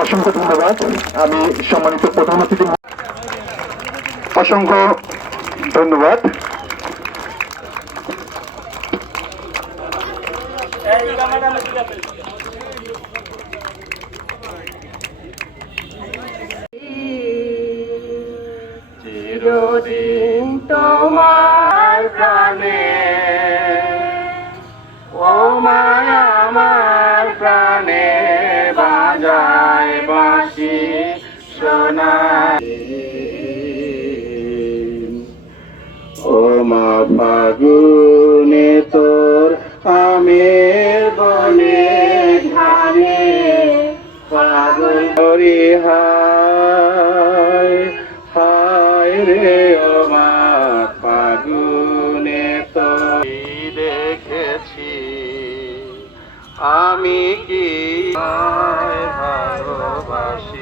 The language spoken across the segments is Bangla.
অসংখ্য ধন্যবাদ। আমি সম্মানিত প্রধান অতিথি। অসংখ্য ধন্যবাদ। চিরদিন তোমার শোনায় ও মা ফাগুনে তোর আমের বনে ধানে ফাগুন হায় হায় রে ও মা ফাগুনে তো দেখেছি আমি কি ভালোবাসি।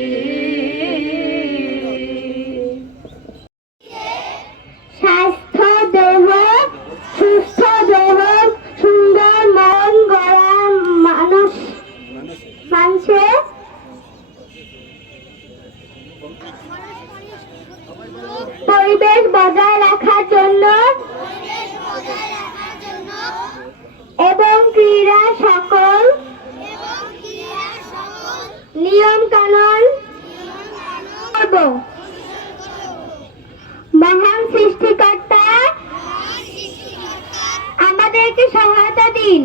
পরিবেশ বজায় রাখার জন্য এবং ক্রীড়া সকল নিয়ম কানুন মহান সৃষ্টিকর্তা আমাদেরকে সহায়তা দিন।